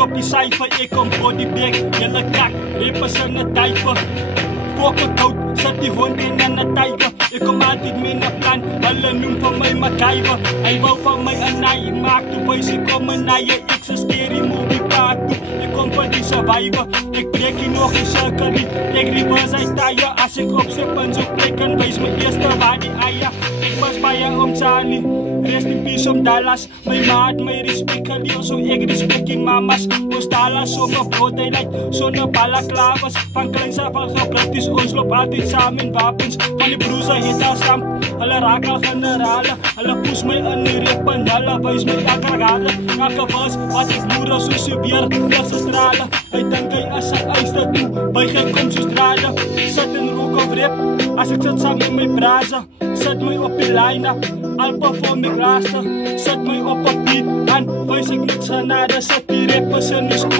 op die cijfer, ik kom bodybag, jelle kak, rippers en de duiven. Fokken koud, zet die hond in en de tijger. Ik kom altijd mee naar plan, hulle noem van mij MacGyver. Hij wou van mij een naai maak, toen wees ik om een naaie. Ik zijn scary movie paak toe, ik kom voor die survivor. Ik breek hier nog een cirkel, ik reverse uit taaien. Als ik op zip en zo prikken, wees mijn eerste waar die eier. Ik was bij je om Charlie, rest in peace om Dallas. Mijn maat, mijn respect geleerd, zo ik respect die mamas. Ons Dallas zonder broodheid, zonder balaklavas. Van kleins af al gebruikt is ons loop altijd samen in wapens. Van die broers het al stamp, hulle raak al generale. Hulle poes my in die rep en hulle wees my elke gade. Elke vers wat ek moeder so seveer, eerste strale. Hy dink hy is sy eiste toe, by hy kom soos drade. Sit en rook of rep, as ek sit saam met my braze. Sit my op die line-up, al perform ek raster. Sit my op 'n beat, en wees ek niks genade. Sit die rappers in die skool.